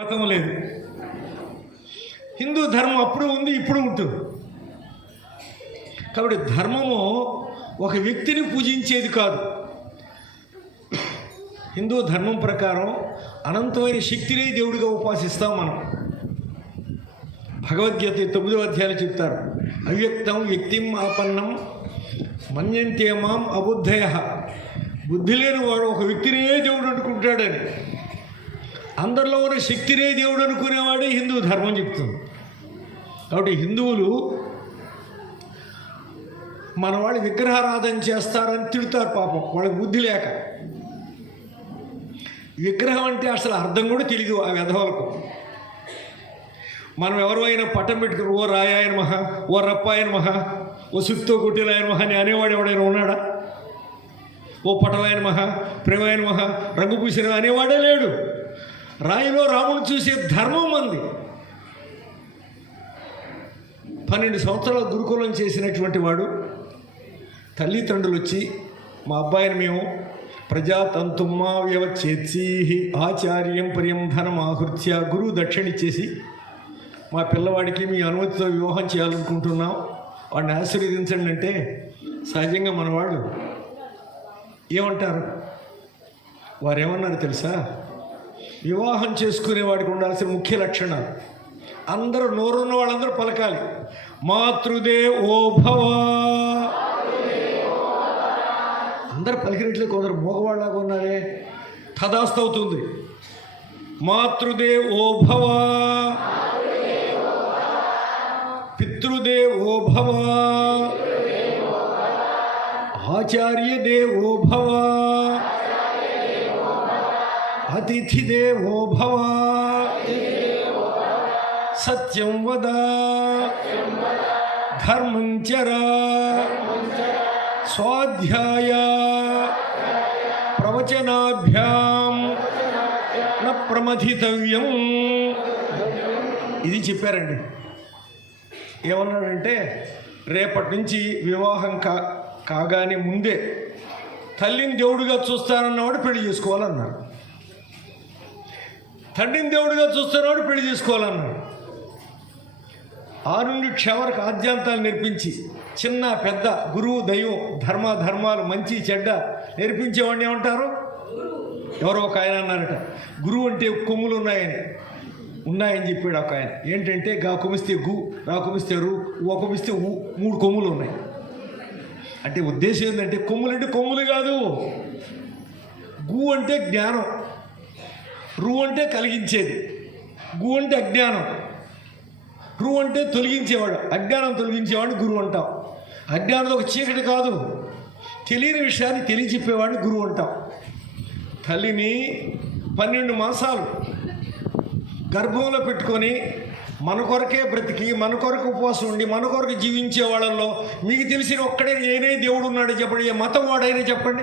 మతం లేదు. హిందూ ధర్మం అప్పుడు ఉంది ఇప్పుడు ఉంటుంది. కాబట్టి ధర్మము ఒక వ్యక్తిని పూజించేది కాదు. హిందూ ధర్మం ప్రకారం అనంతమైన శక్తిని దేవుడిగా ఉపాసిస్తాం మనం. భగవద్గీత తొమ్మిదో అధ్యాయులు చెప్తారు అవ్యక్తం వ్యక్తిం ఆపన్నం మన్యంతే మాం అబుద్ధయ. బుద్ధి లేని వాడు ఒక వ్యక్తినే దేవుడు అనుకుంటాడని అందరిలో ఉన్న శక్తినే దేవుడు అనుకునేవాడే హిందూ ధర్మం చెప్తుంది. కాబట్టి హిందువులు మన వాళ్ళు విగ్రహారాధన చేస్తారని తిడతారు పాపం వాళ్ళకి బుద్ధి లేక. విగ్రహం అంటే అసలు అర్థం కూడా తెలియదు ఆ వెధవలకు. మనం ఎవరైనా పట్టం పెట్టుకుని ఓ రాయాయన మహా ఓ రప్పాయన మహా ఓ సుత్తో కుట్టిలాయన మహా అని అనేవాడు ఎవడైనా ఉన్నాడా? ఓ పటవాయన మహా ప్రేమాయన మహా రంగు పూసిన అనేవాడే లేడు. రాయిలో రాముని చూసే ధర్మం మంది పన్నెండు సంవత్సరాల గురుకులం చేసినటువంటి వాడు తల్లిదండ్రులు వచ్చి మా అబ్బాయిని మేము ప్రజాతంతుమ్మా చేత్సీహి ఆచార్యం పర్యంధనం ఆహృత్య గురువు దక్షిణ ఇచ్చేసి మా పిల్లవాడికి మీ అనుమతితో వివాహం చేయాలనుకుంటున్నాం. వాడిని ఆశీర్వదించండి అంటే సహజంగా మనవాడు ఏమంటారు? వారేమన్నారు తెలుసా? వివాహం చేసుకునే వాడికి ఉండాల్సిన ముఖ్య లక్షణాలు. అందరూ నోరున్న వాళ్ళందరూ పలకాలి. మాతృదే ఓ భవ. అందరు పలికినట్లే కొందరు మగవాళ్ళగా ఉన్నారే. తదాస్తు అవుతుంది మాతృదే ఓ భవ. పితృదే ఓ భవ. ఆచార్య దేవో భవ. అతిథి దేవో భవ. సత్యం వద. ధర్మం చర. స్వాధ్యాయ. ప్రవచనాభ్యాం. న ప్రమథితవ్యం ఇది చెప్పారండి. ఏమన్నాడంటే రేపటి నుంచి వివాహం కా కాగానే ముందే తల్లిని దేవుడిగా చూస్తానన్నవాడు పెళ్ళి చేసుకోవాలన్నారు. తండ్రిని దేవుడిగా చూస్తున్నాడు పెళ్ళి చేసుకోవాలన్నాడు. ఆ నుండి క్షవరకు ఆద్యాంతాలు నేర్పించి చిన్న పెద్ద గురువు దైవం ధర్మ ధర్మాలు మంచి చెడ్డ నేర్పించేవాడిని ఏమంటారు? ఎవరో ఒక ఆయన అన్నారట. గురువు అంటే కొమ్ములు ఉన్నాయని. ఉన్నాయని చెప్పాడు ఒక ఆయన. ఏంటంటే గా కుమిస్తే గు రా కుమిస్తే రు ఓ కుమిస్తే ఊ మూడు కొమ్ములు ఉన్నాయి. అంటే ఉద్దేశం ఏంటంటే కొమ్ములు అంటే కొమ్ములు కాదు. గు అంటే జ్ఞానం. రు అంటే కలిగించేది. గు అంటే అజ్ఞానం. రు అంటే తొలగించేవాడు. అజ్ఞానం తొలగించేవాడిని గురువు అంటాం. అజ్ఞానం ఒక చీకటి కాదు. తెలియని విషయాన్ని తెలియచెప్పేవాడిని గురువు అంటాం. తల్లిని పన్నెండు మాసాలు గర్భంలో పెట్టుకొని మన కొరకే బ్రతికి మన కొరకు ఉపవాసం ఉండి మన కొరకు జీవించే వాళ్ళల్లో మీకు తెలిసిన ఒక్కడే ఏనే దేవుడు ఉన్నాడు చెప్పండి. ఏ మతం వాడైనా చెప్పండి.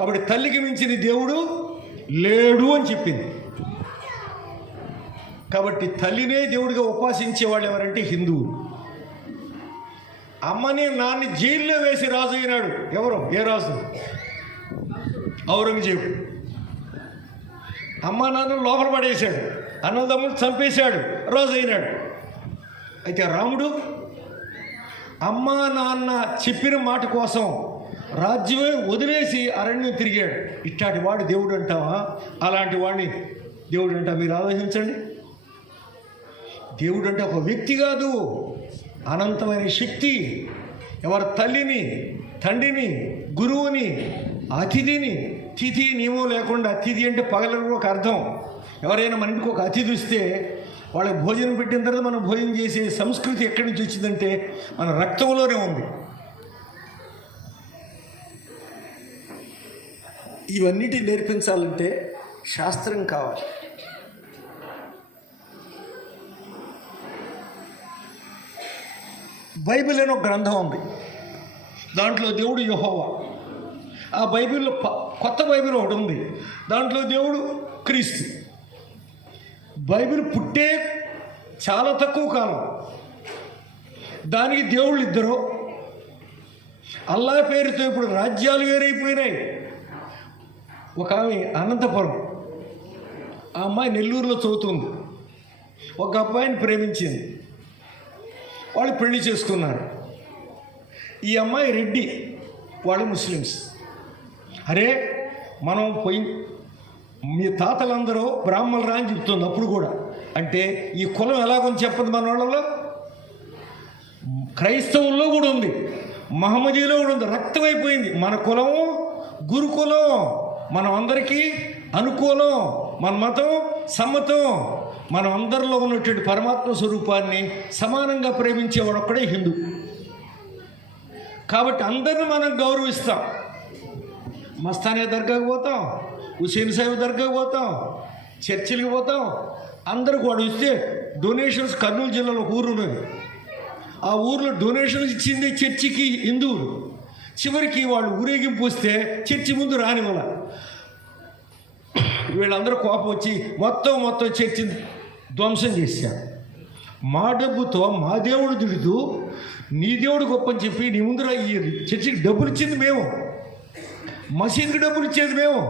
కాబట్టి తల్లికి మించిన దేవుడు లేడు అని చెప్పింది. కాబట్టి తల్లినే దేవుడిగా ఉపాసించే వాళ్ళు ఎవరంటే హిందువులు అమ్మని నాన్ని జైల్లో వేసి రాజు అయినాడు. ఎవరు? ఏ రాజు? ఔరంగజేబు. అమ్మ నాన్న లోపల పడేశాడు. అన్నదమ్ముడు చంపేశాడు. రాజు అయినాడు. అయితే రాముడు అమ్మ నాన్న చెప్పిన మాట కోసం రాజ్యమే వదిలేసి అరణ్యం తిరిగాడు. ఇట్లాంటి వాడు దేవుడు అంటావా? అలాంటి వాడిని దేవుడు అంటా మీరు ఆలోచించండి. దేవుడు అంటే ఒక వ్యక్తి కాదు. అనంతమైన శక్తి. ఎవరి తల్లిని తండ్రిని గురువుని అతిథిని తిథి నియమం లేకుండా అతిథి అంటే పగలని ఒక అర్థం. ఎవరైనా మన ఇంటికి ఒక అతిథి వస్తే వాళ్ళకి భోజనం పెట్టిన తర్వాత మనం భోజనం చేసే సంస్కృతి ఎక్కడి నుంచి వచ్చిందంటే మన రక్తంలోనే ఉంది. ఇవన్నిటి నేర్పించాలంటే శాస్త్రం కావాలి. బైబిల్ అనే ఒక గ్రంథం ఉంది. దాంట్లో దేవుడు యహోవా. ఆ బైబిల్లో కొత్త బైబిల్ ఒకటి ఉంది. దాంట్లో దేవుడు క్రీస్తు. బైబిల్ పుట్టే చాలా తక్కువ కాలం. దానికి దేవుళ్ళు ఇద్దరు. అల్లా పేరుతో ఇప్పుడు రాజ్యాలు వేరైపోయినాయి. ఒక ఆమె అనంతపురం. ఆ అమ్మాయి నెల్లూరులో చదువుతుంది. ఒక అబ్బాయిని ప్రేమించింది. వాళ్ళు పెళ్ళి చేసుకున్నారు. ఈ అమ్మాయి రెడ్డి వాళ్ళు ముస్లిమ్స్. అరే మనం పోయి మీ తాతలందరూ బ్రాహ్మణురా అని చెప్తుంది అప్పుడు కూడా. అంటే ఈ కులం ఎలాగని చెప్పదు మన వాళ్ళలో? క్రైస్తవుల్లో కూడా ఉంది. మహమ్మదీలో కూడా ఉంది. రక్తమైపోయింది మన కులం. గురుకులం మనం అందరికీ అనుకూలం మన మతం సమ్మతం. మనం అందరిలో ఉన్నటువంటి పరమాత్మ స్వరూపాన్ని సమానంగా ప్రేమించేవాడు ఒక్కడే హిందూ. కాబట్టి అందరిని మనం గౌరవిస్తాం. మస్తానే దర్గాకు పోతాం హుసేన్ సాహిబ్ దర్గాకు పోతాం చర్చిలకు పోతాం. అందరూ వాడు ఇస్తే డొనేషన్స్ కర్నూలు జిల్లాలో ఒక ఊరు ఉన్నది. ఆ ఊర్లో డొనేషన్స్ ఇచ్చింది చర్చికి హిందువులు. చివరికి వాళ్ళు ఊరేగింపు వస్తే చర్చి ముందు రాని వాళ్ళ వీళ్ళందరూ కోపం వచ్చి మొత్తం మొత్తం చర్చి ధ్వంసం చేశారు. మా డబ్బుతో మా దేవుడు తిడుతూ నీ దేవుడు గొప్పని చెప్పి నీ ముందు ఈ చర్చికి డబ్బులు ఇచ్చింది మేము. మసీదుకి డబ్బులు ఇచ్చేది మేము.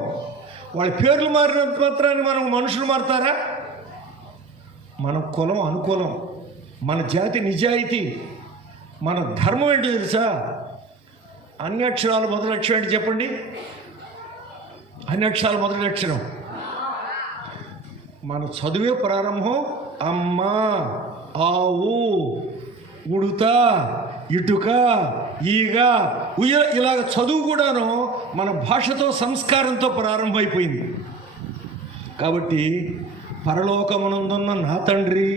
వాళ్ళ పేర్లు మారినంత మాత్రాన్ని మనం మనుషులు మారుతారా? మన కులం అనుకూలం. మన జాతి నిజాయితీ. మన ధర్మం ఏంటో తెలుసా? అన్ని అక్షరాలు మొదటి అక్షరం ఏంటి చెప్పండి? అన్ని అక్షరాలు మొదటి అక్షరం. మన చదువే ప్రారంభం అమ్మ ఆవు ఉడుత ఇటుక ఈగ ఉయ ఇలాగ చదువు కూడాను మన భాషతో సంస్కారంతో ప్రారంభమైపోయింది. కాబట్టి పరలోకమునందున్న నా తండ్రి